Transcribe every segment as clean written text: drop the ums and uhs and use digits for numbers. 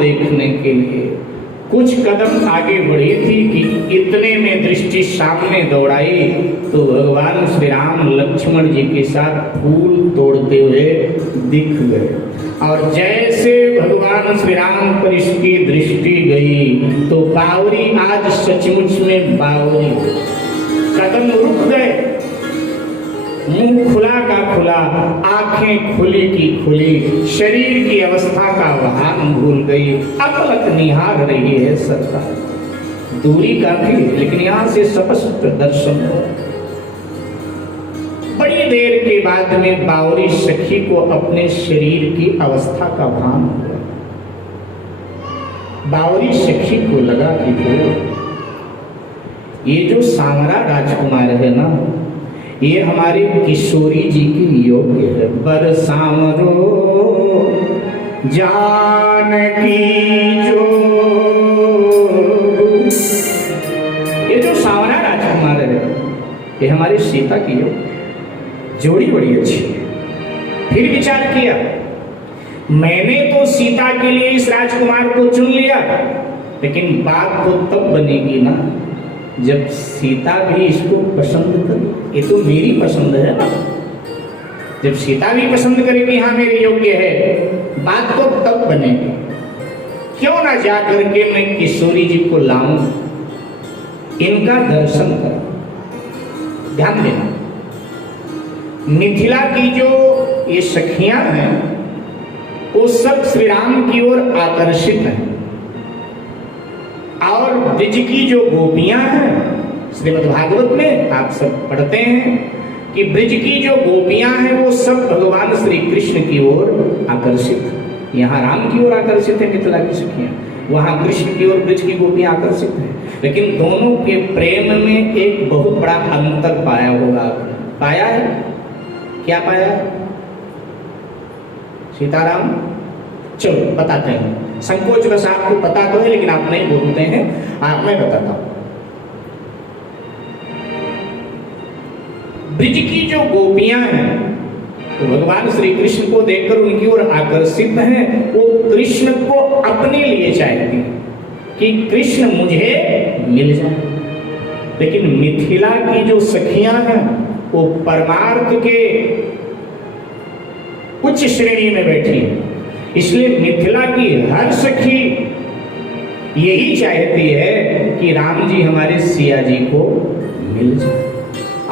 देखने के लिए कुछ कदम आगे बढ़ी थी कि इतने में दृष्टि सामने दौड़ाई तो भगवान श्री राम लक्ष्मण जी के साथ फूल तोड़ते हुए दिख गए। और जैसे भगवान श्री राम पर इसकी दृष्टि गई तो बावरी आज सचमुच में बावरी, कदम रुक गए, मुंह खुला का खुला, आंखें खुली की खुली, शरीर की अवस्था का भान भूल गई, अपलक निहार रही है सरकार। दूरी काफी है लेकिन यहां से स्पष्ट दर्शन हो। बड़ी देर के बाद में बावरी सखी को अपने शरीर की अवस्था का भान हुआ। बावरी सखी को लगा कि ये जो सांवरा राजकुमार है ना, ये हमारे किशोरी जी की योग्य है। बर सांवरो जानकी जो, ये जो सांवरा राजकुमार है ये हमारी सीता की योग्य, जोड़ी बड़ी अच्छी है। फिर विचार किया, मैंने तो सीता के लिए इस राजकुमार को चुन लिया, लेकिन बात तो तब बनेगी ना जब सीता भी इसको पसंद करे। ये तो मेरी पसंद है ना, जब सीता भी पसंद करेगी हाँ मेरी योग्य है, बात तो तब बनेगी। क्यों ना जा करके मैं किशोरी जी को लाऊं, इनका दर्शन करूं। ध्यान देना, मिथिला की जो ये सखियां हैं वो सब श्री राम की ओर आकर्षित हैं, और ब्रज की जो गोपियां हैं, श्रीमद् भागवत में आप सब पढ़ते हैं कि ब्रज की जो गोपियां हैं वो सब भगवान श्री कृष्ण की ओर आकर्षित हैं। यहाँ राम की ओर आकर्षित है मिथिला की सखियां, वहां कृष्ण की ओर ब्रज की गोपियां आकर्षित हैं। लेकिन दोनों के प्रेम में एक बहुत बड़ा अंतर पाया होगा। पाया है? क्या पाया? सीताराम, चलो बताते हैं। संकोच बस आपको पता तो है लेकिन आप नहीं बोलते हैं, मैं बताता हूं। ब्रज की जो गोपियां हैं तो भगवान श्री कृष्ण को देखकर उनकी ओर आकर्षित हैं। वो कृष्ण को अपने लिए चाहती हैं कि कृष्ण मुझे मिल जाए। लेकिन मिथिला की जो सखियां हैं वो परमार्थ के उच्च श्रेणी में बैठी है, इसलिए मिथिला की हर सखी यही चाहती है कि राम जी हमारे सिया जी को मिल जाए।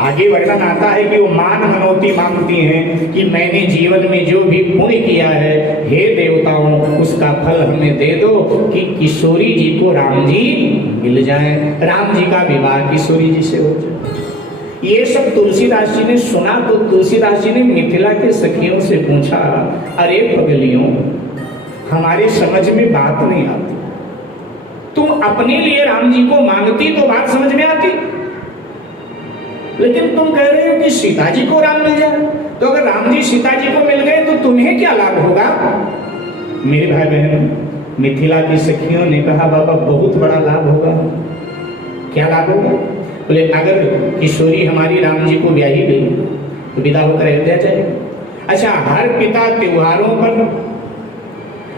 आगे वर्णन आता है कि वो मान मनौती मांगती हैं कि मैंने जीवन में जो भी पुण्य किया है, हे देवताओं उसका फल हमें दे दो कि किशोरी जी को राम जी मिल जाए, राम जी का विवाह किशोरी जी से हो जाए। ये सब तुलसीदास जी ने सुना तो तुलसीदास जी ने मिथिला के सखियों से पूछा, अरे पगलियों, हमारे समझ में बात नहीं आती, तुम अपने लिए राम जी को मांगती तो बात समझ में आती, लेकिन तुम कह रहे हो कि सीता जी को राम मिल जाए। तो अगर राम जी सीता जी को मिल गए तो तुम्हें क्या लाभ होगा? मेरे भाई बहन, मिथिला की सखियों ने कहा, बाबा बहुत बड़ा लाभ होगा। क्या लाभ होगा? बोले, अगर किशोरी हमारी राम जी को ब्याही गई तो विदा होकर अयोध्या जाएगी। अच्छा, हर पिता त्योहारों पर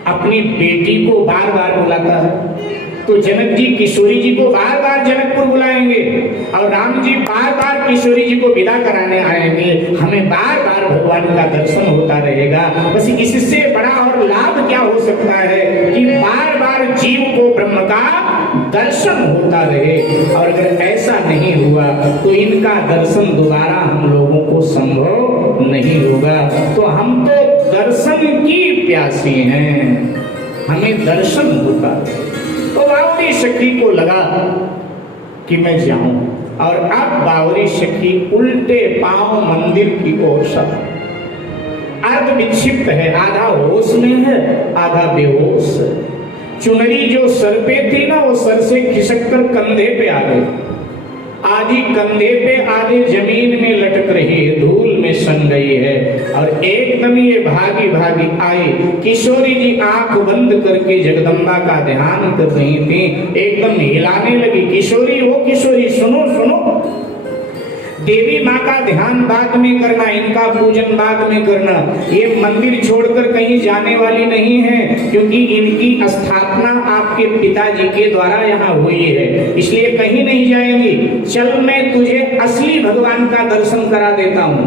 अपनी बेटी को बार बार बुलाता है, तो जनक जी किशोरी जी को बार बार जनकपुर बुलाएंगे और राम जी बार बार किशोरी जी को विदा कराने आएंगे। हमें बार बार भगवान का दर्शन होता रहेगा। बस इससे बड़ा और लाभ क्या हो सकता है कि बार बार जीव को ब्रह्म का दर्शन होता रहे। और अगर ऐसा नहीं हुआ तो इनका दर्शन दोबारा हम लोगों को संभव नहीं होगा। तो हम तो दर्शन की प्यासी हैं, हमें दर्शन होता। तो बावरी सखी को लगा कि मैं जाऊं। और अब बावरी सखी उल्टे पांव मंदिर की ओर सब अर्ध विक्षिप्त है, आधा होश में है आधा बेहोश। चुनरी जो सर पे थी ना वो सर से खिसक कर कंधे पे आ गई, आधी कंधे पे आधे जमीन में लटक रही है, धूल में सन गई है। और एकदम ये भागी भागी आई। किशोरी जी आंख बंद करके जगदम्बा का ध्यान कर रही थी, एकदम हिलाने लगी। किशोरी हो किशोरी, सुनो सुनो, देवी माँ का ध्यान बाद में करना, इनका पूजन बाद में करना। ये मंदिर छोड़कर कहीं जाने वाली नहीं है, क्योंकि इनकी स्थापना आपके पिताजी के द्वारा यहाँ हुई है, इसलिए कहीं नहीं जाएंगी। चल मैं तुझे असली भगवान का दर्शन करा देता हूँ,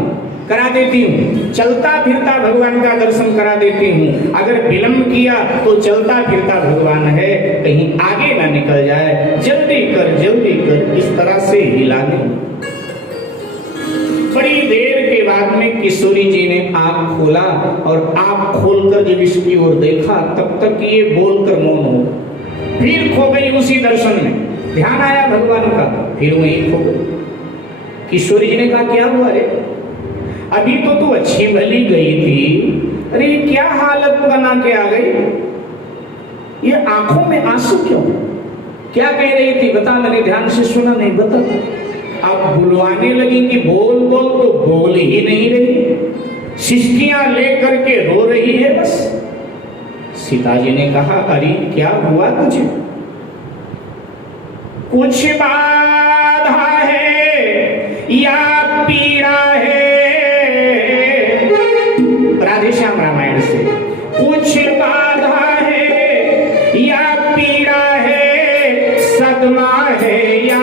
करा देती हूँ, चलता फिरता भगवान का दर्शन करा देती हूँ। अगर विलंब किया तो चलता फिरता भगवान है, कहीं आगे ना निकल जाए, जल्दी कर, इस तरह से हिलाने। बड़ी देर के बाद में किशोरी जी ने आंख खोला और आंख खोलकर जब इसकी ओर देखा तब तक ये बोलकर मौन हो, फिर खो गई उसी दर्शन में। ध्यान आया भगवान का, फिर वहीं खो गई। किशोरी जी ने कहा क्या हुआ रे, अभी तो तू अच्छी भली गई थी, अरे ये क्या हालत बना के आ गई, ये आंखों में आंसू क्यों, क्या कह रही थी बता, मैंने ध्यान से सुना नहीं, बता। अब बुलवाने लगी कि बोल बोल, तो बोल ही नहीं रही, सिस्कियां लेकर के रो रही है बस। सीता जी ने कहा अरे क्या हुआ तुझे, कुछ बाधा है या पीड़ा है, राधे श्याम रामायण से, कुछ बाधा है या पीड़ा है, सदमा है या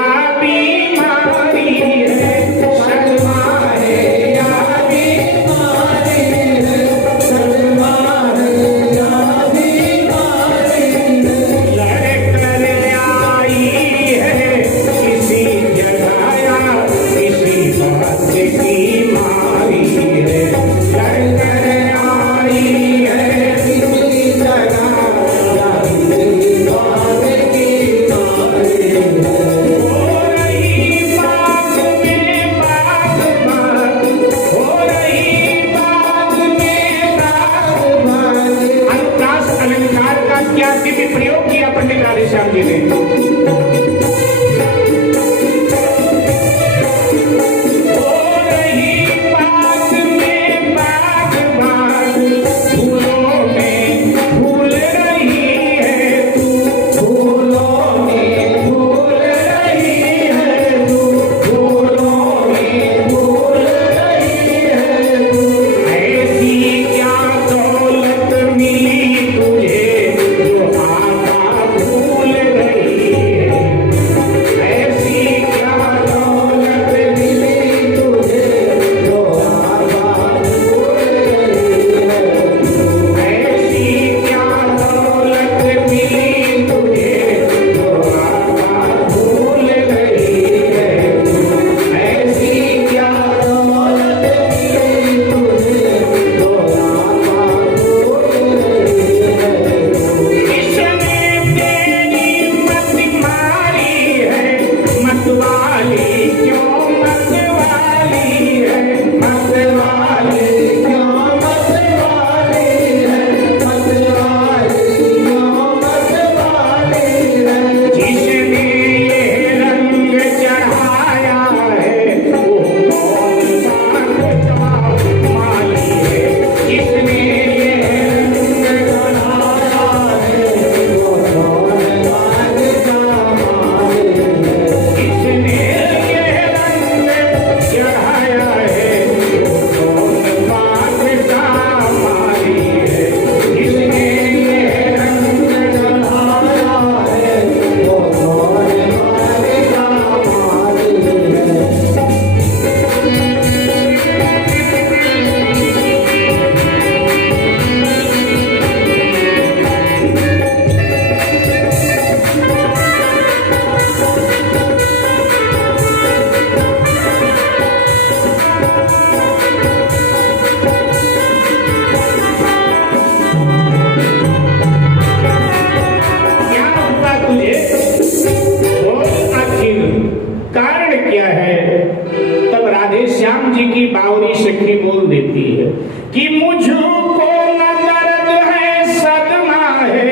कारण क्या है? तब राधे श्याम जी की बावरी सखी बोल देती है कि मुझको न दर्द है सदमा है,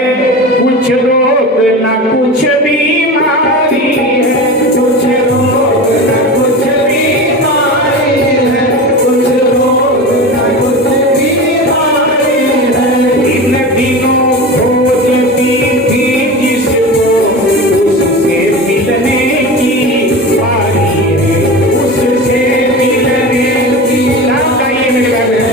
कुछ रोग न कुछ बीमारी है, कुछ रोग न कुछ बीमारी है, कुछ रोग न कुछ बीमारी है। इन दिनों खोजती थी जिसको उससे मिलने की पारी है, उससे मिलने की गाइए मेरे बाबे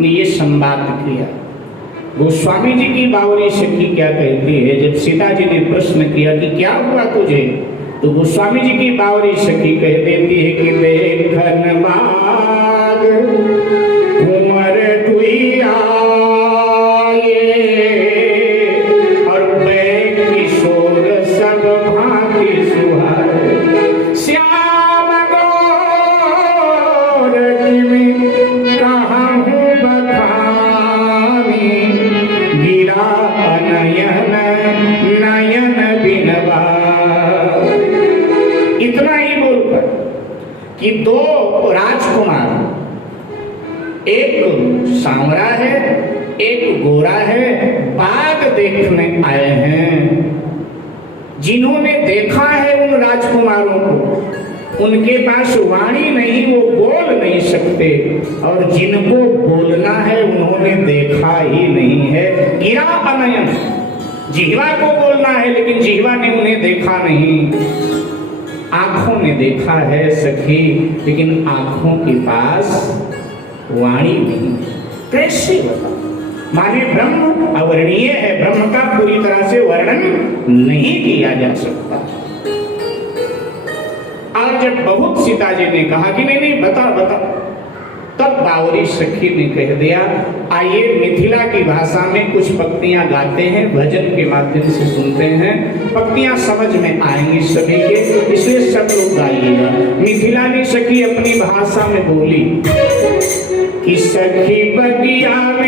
ने ये संवाद किया। गोस्वामी जी की बावरी सखी क्या कहती है? जब सीता जी ने प्रश्न किया कि क्या हुआ तुझे, तो गोस्वामी जी की बावरी सखी कह देती है कि देखन बाग उमर दुइया और मैं किशोर सब भांति सुहार, श्याम गौर की कहाँ बखानी, गिरा नयन नयन बिनवा। इतना ही बोलकर कि दो राजकुमार, एक सांवरा है एक गोरा है, बाग देखने आए हैं। जिन्होंने देखा है उन राजकुमारों को, उनके पास वाणी नहीं, वो बोल नहीं सकते, और जिनको बोलना है उन्होंने देखा ही नहीं है। गिरा अनयन, जिह्वा को बोलना है लेकिन जिह्वा ने उन्हें देखा नहीं। आंखों ने देखा है सखी, लेकिन आंखों के पास वाणी नहीं। कैसे बता? माने ब्रह्म अवर्णीय है, ब्रह्म का पूरी तरह से वर्णन नहीं किया जा सकता। और जब बहुत सीता जी ने कहा कि नहीं नहीं बता बता, तब बावरी सखी ने कह दिया, आइए मिथिला की भाषा में कुछ पंक्तियां गाते हैं, भजन के माध्यम से सुनते हैं, पंक्तियां समझ में आएंगी सभी के, इसलिए सब लोग गाइएगा। मिथिला ने सखी अपनी भाषा में बोली कि सखी बगिया